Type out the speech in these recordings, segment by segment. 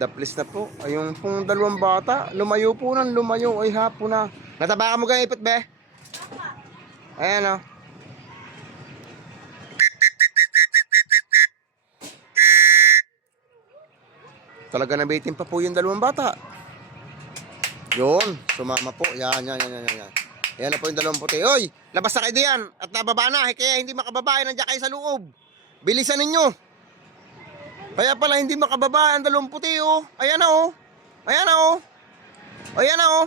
Daplis na po. Ayun pong dalawang bata. Lumayo po nang lumayo. Ay hapon na. Natabakan mo kayo ipot be? Ayan o. Talaga nabitin pa po yung dalawang bata. Yun. Sumama po. Yan. Yan na po yung dalawang puti. Oy! Labas na kayo diyan. At nababa na. Kaya hindi makababa. Nandiyan kayo sa loob. Bilisan ninyo. Kaya pala hindi makababa ang dalawang puti oh. Ayan na oh. Ayan na oh. Ayan na oh.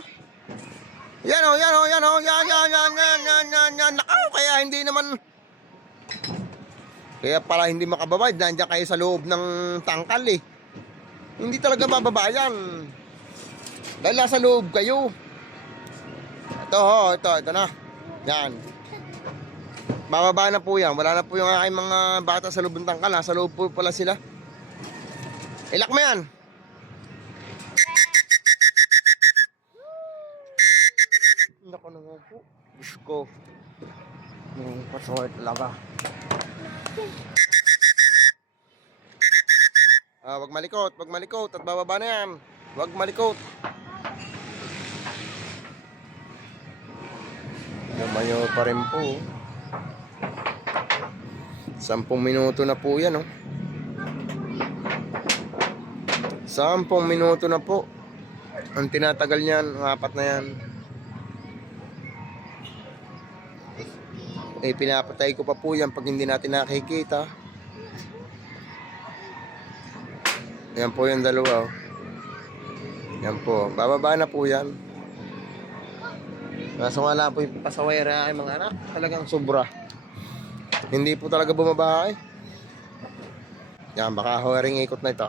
Yan oh, yan oh, yan oh. Yan. Nakaw, kaya hindi naman. Kaya pala hindi makababa. Nandiyan kayo sa loob ng tangkal eh. Hindi talaga bababa yan. Dahil nasa loob kayo. Ito ho, ito na. Yan. Bababa na po yan. Wala na po yung aking mga bata sa loob ng tangkal. Nasa loob po pala sila. Ilak mo yan. Naku naman po. Diyos ko. Pasaway talaga. Wag malikot. At bababa na yan. Wag malikot. Lumayo pa rin po. 10 minuto na po yan oh. 10 minuto na po. Ang tinatagal niyan, 4 na yan. Eh, pinapatay ko pa po yan pag hindi natin nakikita. Yan po yung dalawa. Yan po. Bababa na po yan. Kaso nga lang po yung pasawera ay mga anak. Talagang sobra. Hindi po talaga bumaba eh. Yan, baka huwering ikot na ito.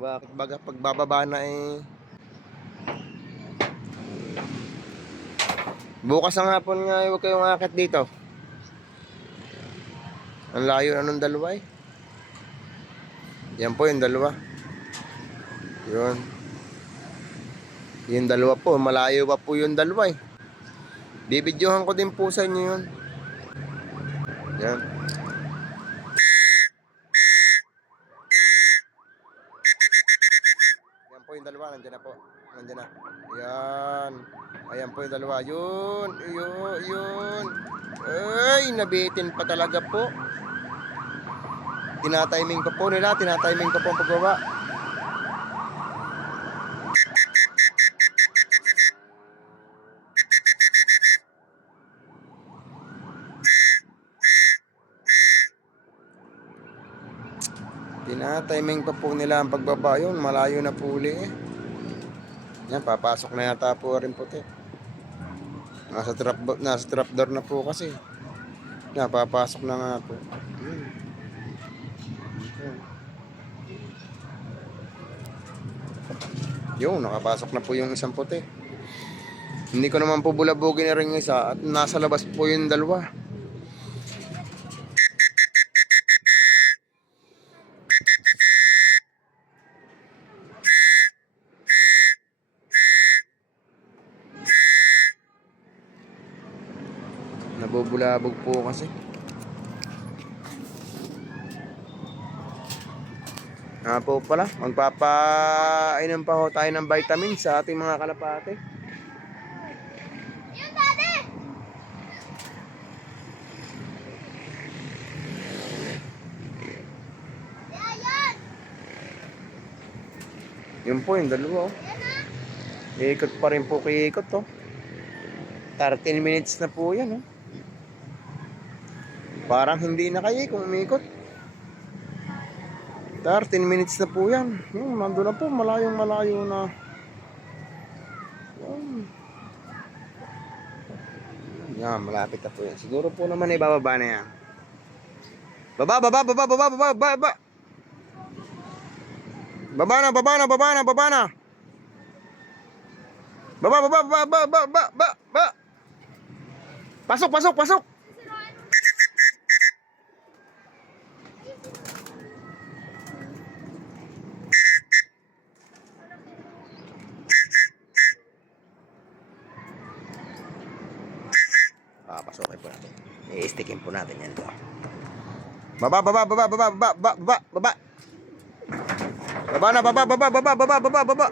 Bakit baga pagbababa na eh. Bukas ang hapon nga, huwag kayong akit dito. Ang layo na nung dalawa eh. Yan po yung dalawa. Yun. Yung dalawa po, malayo pa po yung dalawa eh. Bibidyohan ko din po sa inyo yun. Yan. Yan po yung dalawa, nandiyan na po. Nandiyan na. Yan. Ayan po yung dalawa. Yun. Ay, nabitin pa talaga po. Tinatiming pa po nila. Tinatiming pa po ang pagbaba. Tinatiming pa po nila ang pagbaba. Yun, malayo na po uli eh. Yan, papasok na yata po rin puti. Nasa trapdoor na po kasi. Yan, papasok na nga po. Yun, nakapasok na po yung isang puti. Hindi ko naman po bulabugin na rin isa. At nasa labas po yung dalawa. Nabubulabog po kasi. Po pala, magpapainom pa ho tayo ng vitamin sa ating mga kalapate. Yun, Daddy! Ayan! Yun po yung dalawa oh. Iikot pa rin po kiikot oh. 13 minutes na po yan oh. Parang hindi na kayo kung umikot. 13 minutes na po yan. Nandun na po, malayong malayo na. Yan, malapit na po yan. Siguro po naman ay bababa na yan. Baba. Baba na. Baba. Pasok. Pasukin po natin. I-stickin po natin yan to. Baba, baba, baba, baba, baba, baba, baba, baba. Baba na, baba, baba, baba, baba, baba, baba.